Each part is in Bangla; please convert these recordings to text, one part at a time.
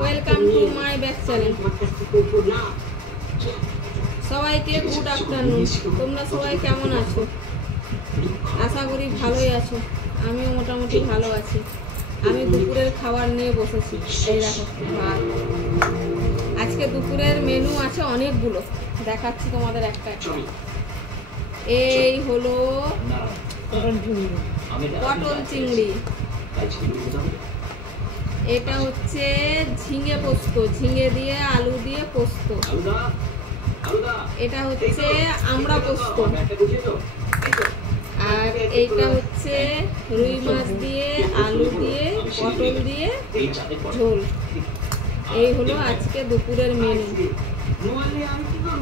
Welcome to my back channel. সবাইকে গুড আফটারনুন। তোমরা সবাই কেমন আছো? আশা করি ভালোই আছো। আমিও মোটামুটি ভালো আছি। আমি দুপুরের খাবার নিয়ে বসেছি। এই দেখো ভাত। আজকে দুপুরের মেনু আছে অনেকগুলো, দেখাচ্ছি তোমাদের একটা একটা। এই হলো পটল চিংড়ি, এটা হচ্ছে ঝিঙে পোস্ত, ঝিঙে দিয়ে আলু দিয়ে পোস্ত, এটা হচ্ছে আমড়া পোস্ত, আর এইটা হচ্ছে রুই মাছ দিয়ে আলু দিয়ে পটল দিয়ে ঝোল। এই হলো আজকে দুপুরের মেনু।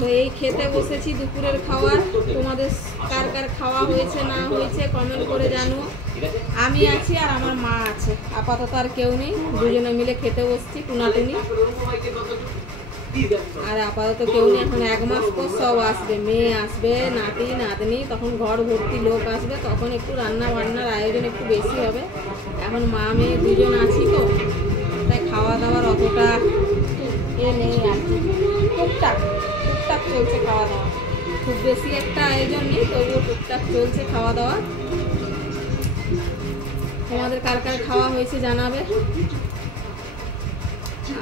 তো এই খেতে বসেছি দুপুরের খাবার। তোমাদের কার কার খাওয়া হয়েছে না হয়েছে কমেন্ট করে জানো। আমি আছি আর আমার মা আছে, আপাতত আর কেউ নেই। দুজনে মিলে খেতে বসছি টুনাটুনি। আর আপাতত কেউ নেই। এখন 1 মাস পর সব আসবে, মেয়ে আসবে, নাতি নাতনি, তখন ঘর ভর্তি লোক আসবে, তখন একটু রান্না বান্নার আয়োজন একটু বেশি হবে। এখন মা মেয়ে দুজন আছি তো, তাই খাওয়া দাওয়ার অতটা এ নেই আর কি। টুকটাক টুকটাক চলছে খাওয়া দাওয়া, খুব বেশি একটা আয়োজন নেই, তবুও টুকটাক চলছে খাওয়া দাওয়া। তোমাদের কার কার খাওয়া হয়েছে জানাবে।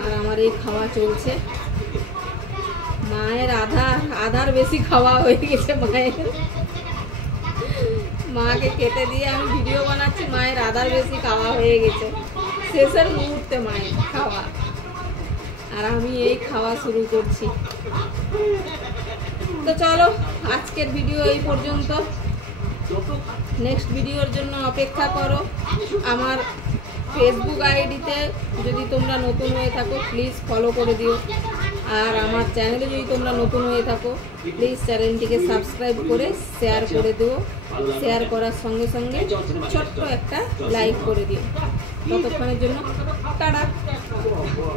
আর আমার এই খাওয়া চলছে। মায়ের আধার বেশি খাওয়া হয়ে গেছে মায়ের। মাকে খেতে দিয়ে আমি ভিডিও বানাচ্ছি, মায়ের আধার বেশি খাওয়া হয়ে গেছে। শেষের মুহূর্তে মায়ের খাওয়া, আর আমি এই খাওয়া শুরু করছি। তো চলো, আজকের ভিডিও এই পর্যন্ত। নেক্সট ভিডিওর জন্য অপেক্ষা করো। আমার ফেসবুক আইডিতে যদি তোমরা নতুন হয়ে থাকো প্লিজ ফলো করে দিও। আর আমার চ্যানেলে যদি তোমরা নতুন হয়ে থাকো প্লিজ চ্যানেলটিকে সাবস্ক্রাইব করে শেয়ার করে দিও। শেয়ার করার সঙ্গে সঙ্গে ছোট্ট একটা লাইক করে দিও। ততক্ষণের জন্য টাটা।